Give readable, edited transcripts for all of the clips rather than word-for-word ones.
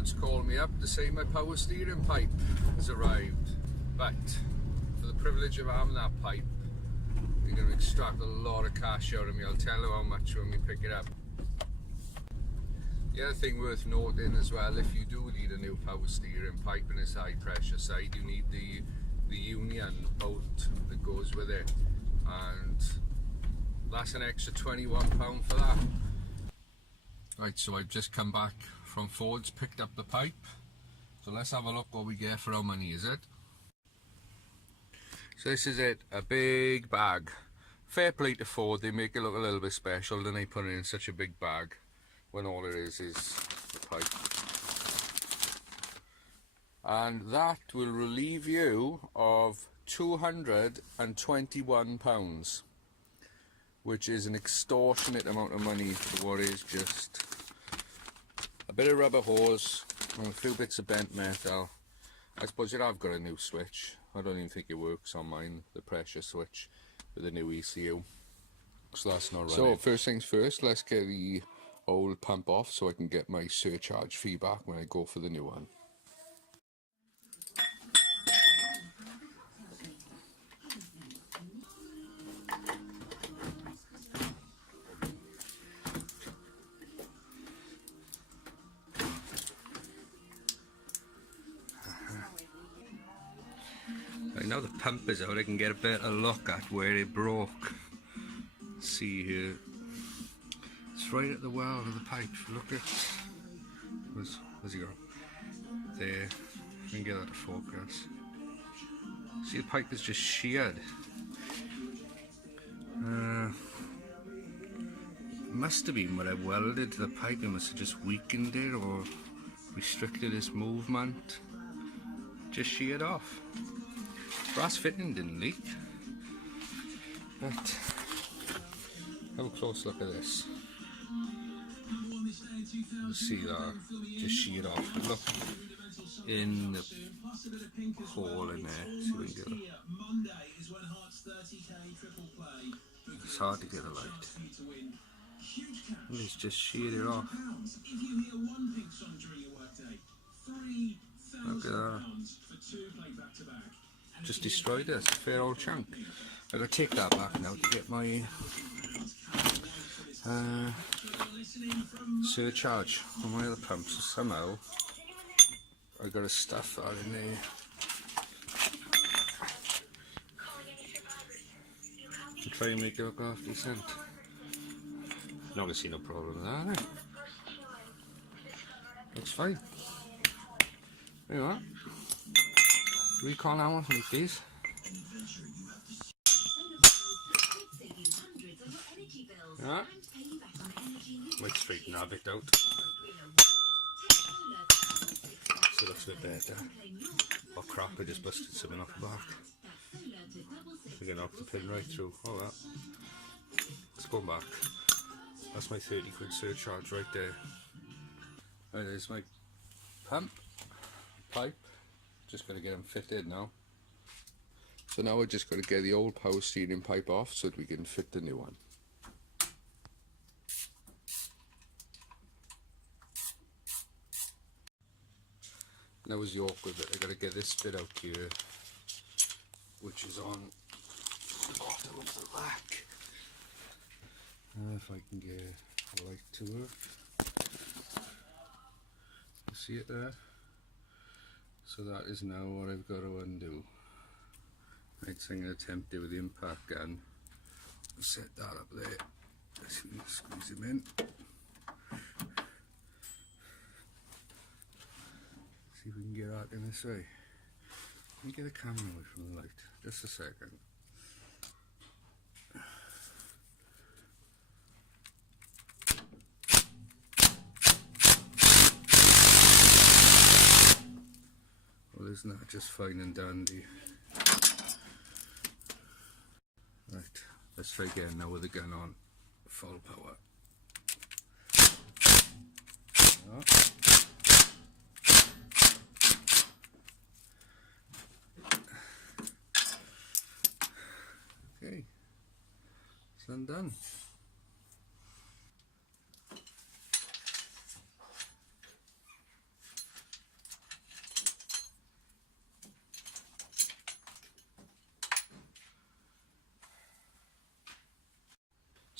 Ford's called me up to say my power steering pipe has arrived, but for the privilege of having that pipe, you're going to extract a lot of cash out of me. I'll tell you how much when we pick it up. The other thing worth noting as well, if you do need a new power steering pipe in this high pressure side, you need the union bolt that goes with it, and that's an extra £21 for that. Right, so I've just come back from Ford's, picked up the pipe, so let's have a look what we get for our money. Is it? So this is it, a big bag. Fair play to Ford, they make it look a little bit special, then they put it in such a big bag when all it is the pipe. And that will relieve you of £221, which is an extortionate amount of money for what is just a bit of rubber hose and a few bits of bent metal. I suppose you have got a new switch. I don't even think it works on mine, the pressure switch with the new ECU, so that's not right. So first things first, let's get the old pump off so I can get my surcharge feedback when I go for the new one. Right, now the pump is out, I can get a better look at where it broke. See here, it's right at the well of the pipe. Look at, where's he going? There, I can get that to focus. See, the pipe is just sheared. Must have been when I welded the pipe, it must have just weakened it or restricted its movement. Just sheared off. Brass fitting didn't leak, but have a close look at this. You see that, just sheared off. Look in the hole in there, see if we can get it. It's hard to get a light. It's just sheared it off. Look at that. Just destroyed it. It's a fair old chunk. I gotta take that back now to get my surcharge on my other pumps. So somehow I gotta stuff that in there. And try and make it look half decent. Not gonna see no problem with that, eh? Looks fine. There you are. Recall that one, make these. Yeah. Might straighten that bit out. So that's a bit better. Oh crap, I just busted something off the back. So I knocked the pin right through. Oh well. Let's go back. That's my 30 quid surcharge right there. Right, there's my pump, pipe. Just got to get them fitted now. So now I just got to get the old power steering pipe off so that we can fit the new one. That was the awkward bit. I got to get this bit out here, which is on the bottom of the rack. If I can get a light to work. You see it there? So that is now what I've got to undo. Right, so I'm going to attempt it with the impact gun. Set that up there. Let's see if we can squeeze him in. See if we can get out in this way. Let me get the camera away from the light. Just a second. Well, isn't that just fine and dandy? Right, let's try again now with the gun on full power. Oh. Okay, it's undone.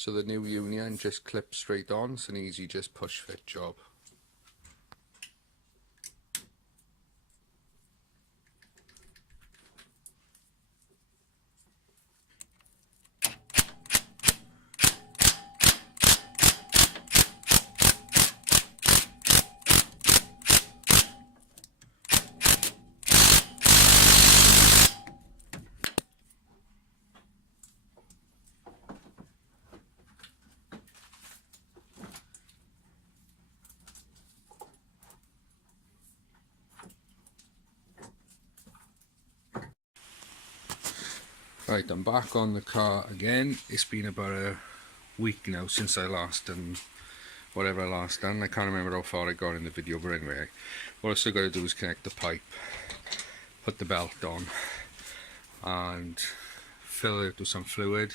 So the new union just clips straight on. It's an easy just push fit job. Right, I'm back on the car again. It's been about a week now since I last done whatever I last done. I can't remember how far I got in the video, but anyway, what I still got to do is connect the pipe, put the belt on, and fill it with some fluid.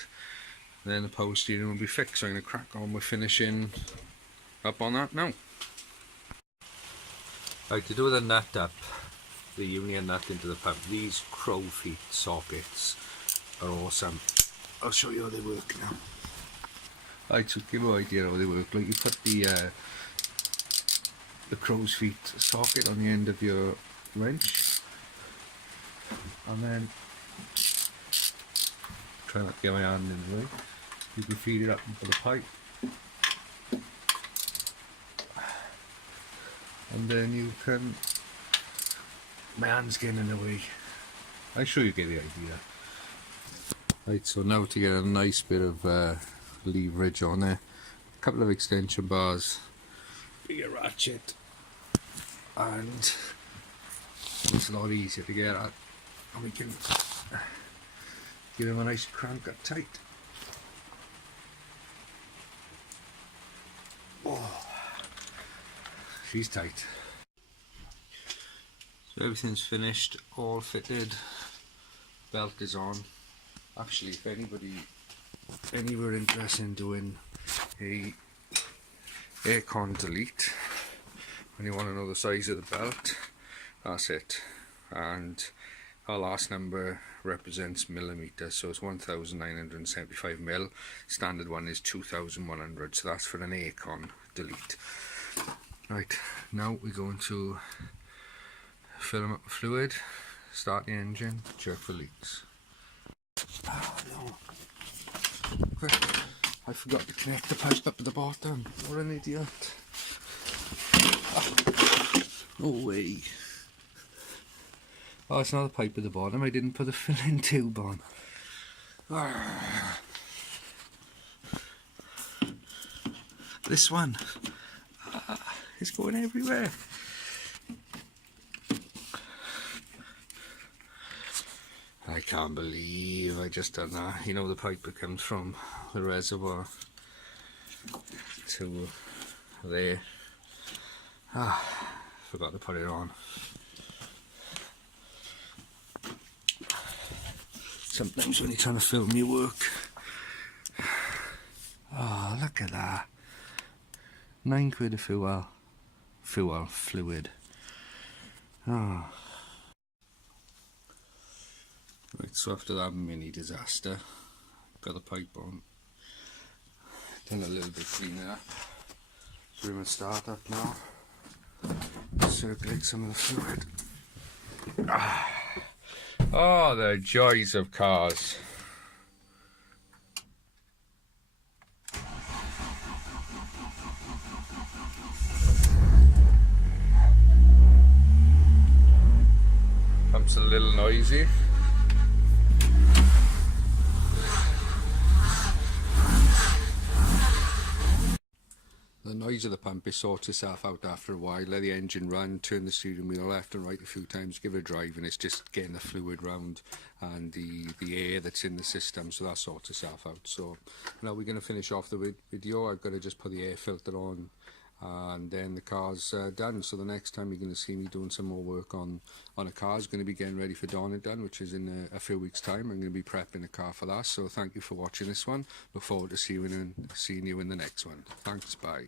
Then the power steering will be fixed. So I'm going to crack on with finishing up on that now. Right, to do the nut up, the union nut into the pump, these crow feet sockets are awesome. I'll show you how they work now. Right, so to give you an idea how they work, like you put the crow's feet socket on the end of your wrench, and then try not to get my hand in the way. You can feed it up into the pipe, and then you can. My hand's getting in the way. I'm sure you get the idea. Right, so now to get a nice bit of leverage on there, a couple of extension bars, bigger ratchet, and it's a lot easier to get at, and we can give them a nice crank up tight. Oh, she's tight. So everything's finished, all fitted, belt is on. Actually, if any were interested in doing a aircon delete, and you want to know the size of the belt, that's it. And our last number represents millimeters, so it's 1975 mil. Standard one is 2100, so that's for an aircon delete. Right, now we're going to fill them up with fluid, start the engine, check for leaks. Oh no, quick, I forgot to connect the pipe up at the bottom. What an idiot. No way. Oh, it's not a pipe at the bottom, I didn't put a filling tube on. This one, it's going everywhere. I can't believe I just done that. You know, the pipe that comes from the reservoir to there. Forgot to put it on. Sometimes when you're trying to film your work. Oh, look at that. £9 of fluid. Oh. Right, so after that mini disaster, got the pipe on, done a little bit cleaning up, so we're going to start up now, circulate some of the fluid. Oh, the joys of cars. Pump's a little noisy. The noise of the pump is sorts itself out after a while. Let the engine run, turn the steering wheel left and right a few times, give it a drive, and it's just getting the fluid round and the air that's in the system, so that sorts itself out. So now we're going to finish off the video. I've got to just put the air filter on, and then the car's done. So the next time you're going to see me doing some more work on a car is going to be getting ready for Donington, which is in a few weeks time. I'm going to be prepping the car for that. So thank you for watching this one. Look forward to seeing you in the next one. Thanks, bye.